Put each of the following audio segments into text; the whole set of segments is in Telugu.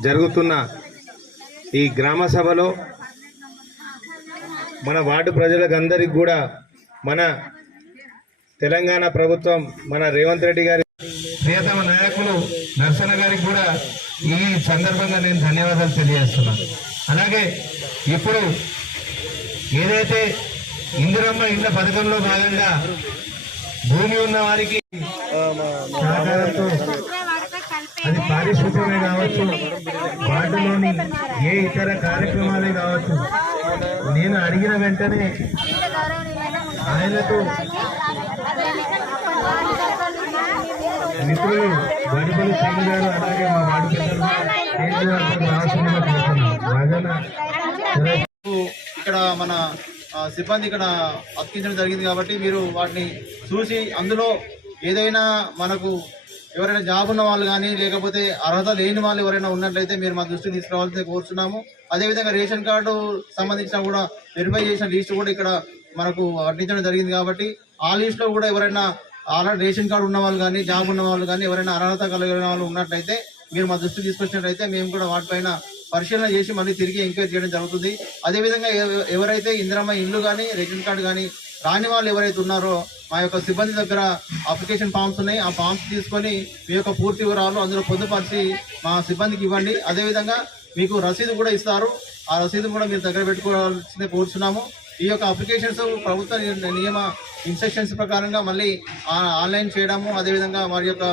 జరుగుతున్న ఈ గ్రామ సభలో మన వార్డు ప్రజలకు అందరికి కూడా మన తెలంగాణ ప్రభుత్వం మన రేవంత్ రెడ్డి గారి ప్రియతమ నాయకులు నర్సన్న గారికి కూడా ఈ సందర్భంగా నేను ధన్యవాదాలు తెలియజేస్తున్నాను అలాగే ఇప్పుడు ఏదైతే ఇందిరమ్మ ఇళ్ళ పథకంలో భాగంగా భూమి ఉన్న వారికి అది పారిశుద్ధ్యమే కావచ్చు వార్డులోని ఏ ఇతర కార్యక్రమాలే కావచ్చు. నేను అడిగిన వెంటనే ఆయనతో మిత్రులు గడుపులు శ్రీను గారు అలాగే మా వార్డు ఇక్కడ మన సిబ్బంది ఇక్కడ అతికించడం జరిగింది కాబట్టి మీరు వాటిని చూసి అందులో ఏదైనా మనకు ఎవరైనా జాబ్ ఉన్న వాళ్ళు కానీ లేకపోతే అర్హత లేని వాళ్ళు ఎవరైనా ఉన్నట్లయితే మీరు మా దృష్టికి తీసుకురావాల్సింది కోరుతున్నాము అదేవిధంగా రేషన్ కార్డు సంబంధించిన కూడా వెరిఫై చేసిన లిస్ట్ కూడా ఇక్కడ మనకు అంటించడం జరిగింది కాబట్టి ఆ లిస్ట్లో కూడా ఎవరైనా ఆల్రెడీ రేషన్ కార్డు ఉన్న వాళ్ళు కానీ జాబ్ ఉన్న వాళ్ళు కానీ ఎవరైనా అర్హత కలిగిన వాళ్ళు ఉన్నట్లయితే మీరు మా దృష్టికి తీసుకొచ్చినట్లయితే మేము కూడా వాటిపైన పరిశీలన చేసి మళ్ళీ తిరిగి ఎంక్వైరీ చేయడం జరుగుతుంది. అదేవిధంగా ఎవరైతే ఇందిరమ్మ ఇల్లు కానీ రేషన్ కార్డు కానీ రాని వాళ్ళు ఎవరైతే ఉన్నారో మా యొక్క సిబ్బంది దగ్గర అప్లికేషన్ ఫామ్స్ ఉన్నాయి. ఆ ఫామ్స్ తీసుకొని మీ యొక్క పూర్తి వివరాలు అందులో పొందుపరిచి మా సిబ్బందికి ఇవ్వండి. అదేవిధంగా మీకు రసీదు కూడా ఇస్తారు. ఆ రసీదు కూడా మీరు దగ్గర పెట్టుకోవాల్సిందే కోరుచున్నాము. ఈ యొక్క అప్లికేషన్స్ ప్రభుత్వ నియమ ఇన్స్ట్రక్షన్స్ ప్రకారంగా మళ్ళీ ఆన్లైన్ చేయడము అదేవిధంగా వారి యొక్క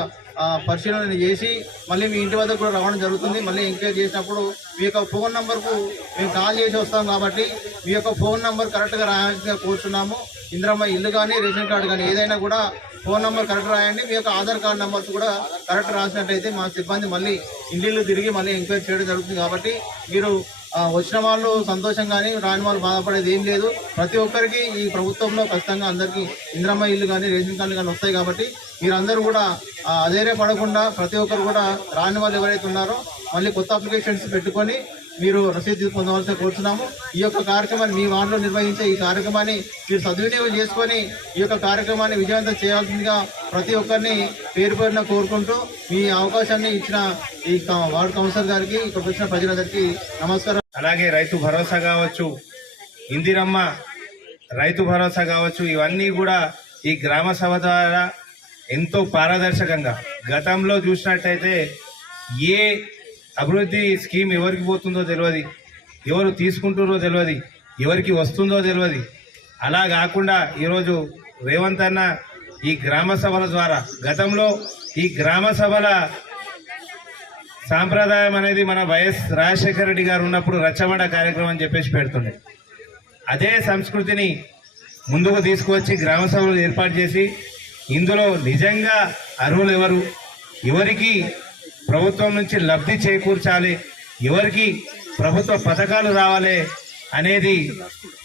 పరిశీలన చేసి మళ్ళీ మీ ఇంటి వద్దకు కూడా రావడం జరుగుతుంది. మళ్ళీ ఎంక్వైరీ చేసినప్పుడు మీ యొక్క ఫోన్ నెంబర్కు మేము కాల్ చేసి వస్తాం కాబట్టి మీ యొక్క ఫోన్ నెంబర్ కరెక్ట్గా రాయాల్సిందిగా కోరుచున్నాము. ఇంద్రమ్మ ఇల్లు కానీ రేషన్ కార్డు కానీ ఏదైనా కూడా ఫోన్ నెంబర్ కరెక్ట్ రాయండి. మీ యొక్క ఆధార్ కార్డు నెంబర్స్ కూడా కరెక్ట్ రాసినట్టయితే మా సిబ్బంది మళ్ళీ ఇంటిల్లు తిరిగి మళ్ళీ ఎంక్వైరీ చేయడం జరుగుతుంది కాబట్టి మీరు వచ్చిన వాళ్ళు సంతోషం కానీ రాని వాళ్ళు బాధపడేది ఏం లేదు. ప్రతి ఒక్కరికి ఈ ప్రభుత్వంలో ఖచ్చితంగా అందరికీ ఇంద్రమ్మ ఇల్లు కానీ రేషన్ కార్డులు కానీ వస్తాయి కాబట్టి మీరందరూ కూడా అధైర్యపడకుండా పడకుండా ప్రతి ఒక్కరు కూడా రాని వాళ్ళు ఎవరైతే ఉన్నారో మళ్ళీ కొత్త అప్లికేషన్స్ పెట్టుకొని మీరు రసీదు పొందవలసిన కోరుతున్నాము. ఈ యొక్క కార్యక్రమాన్ని మీ వార్డులో నిర్వహించే ఈ కార్యక్రమాన్ని మీరు సద్వినియోగం చేసుకొని ఈ యొక్క కార్యక్రమాన్ని విజయవంతం చేయాల్సిందిగా ప్రతి ఒక్కరిని పేరు పేరున కోరుకుంటూ మీ అవకాశాన్ని ఇచ్చిన ఈ వార్డు కౌన్సిలర్ గారికి ఇక్కడ వచ్చిన ప్రజలందరికీ నమస్కారం. అలాగే రైతు భరోసా కావచ్చు ఇందిరమ్మ రైతు భరోసా కావచ్చు ఇవన్నీ కూడా ఈ గ్రామ సభ ద్వారా ఎంతో పారదర్శకంగా గతంలో చూసినట్టయితే ఏ అభివృద్ధి స్కీమ్ ఎవరికి పోతుందో తెలియదు ఎవరు తీసుకుంటున్నారో తెలియదు ఎవరికి వస్తుందో తెలియదు అలా కాకుండా ఈరోజు రేవంత్ అన్న ఈ గ్రామ సభల ద్వారా గతంలో ఈ గ్రామ సభల సాంప్రదాయం అనేది మన వైఎస్ రాజశేఖర రెడ్డి గారు ఉన్నప్పుడు రచ్చబండ కార్యక్రమం అని చెప్పేసి పెడుతుండే. అదే సంస్కృతిని ముందుకు తీసుకువచ్చి గ్రామ సభలు ఏర్పాటు చేసి ఇందులో నిజంగా అర్హులు ఎవరు? ఎవరికి ప్రభుత్వం నుంచి లబ్ధి చేకూర్చాలి ఎవరికి ప్రభుత్వ పథకాలు రావాలి అనేది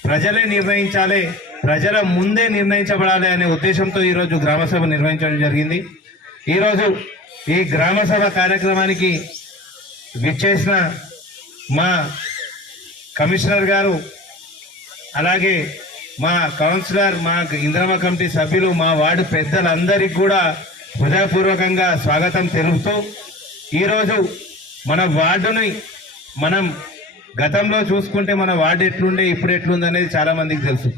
ప్రజలే నిర్ణయించాలి ప్రజల ముందే నిర్ణయించబడాలి అనే ఉద్దేశంతో ఈరోజు గ్రామసభ నిర్వహించడం జరిగింది. ఈరోజు ఈ గ్రామసభ కార్యక్రమానికి విచ్చేసిన మా కమిషనర్ గారు అలాగే మా కౌన్సిలర్ మా ఇంద్రమ కమిటీ సభ్యులు మా వార్డు పెద్దలందరికీ కూడా హృదయపూర్వకంగా స్వాగతం తెలుపుతూ ఈరోజు మన వార్డుని మనం గతంలో చూసుకుంటే మన వార్డు ఎట్లుండే ఇప్పుడు ఎట్లుంది అనేది చాలా మందికి తెలుసు.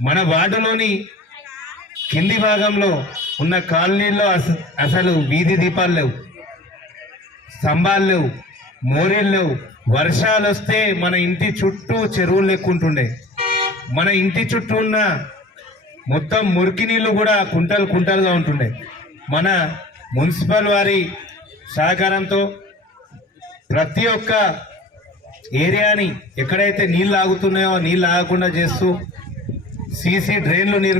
మన వార్డులోని కింది భాగంలో ఉన్న కాలనీల్లో అస- అసలు వీధి దీపాలు లేవు. స్తంభాలు లేవు. మోరీలు లేవు. వర్షాలు వస్తే మన ఇంటి చుట్టూ చెరువులు లెక్కుంటుండే. మన ఇంటి చుట్టూ ఉన్న మొత్తం మురికి నీళ్ళు కూడా కుంటలు కుంటలుగా ఉంటుండే. మన మున్సిపల్ వారి సహకారంతో ప్రతి ఒక్క ఏరియాని ఎక్కడైతే నీళ్ళు ఆగుతున్నాయో నీళ్ళు ఆగకుండా చేస్తూ సీసీ డ్రైన్లు నిర్మి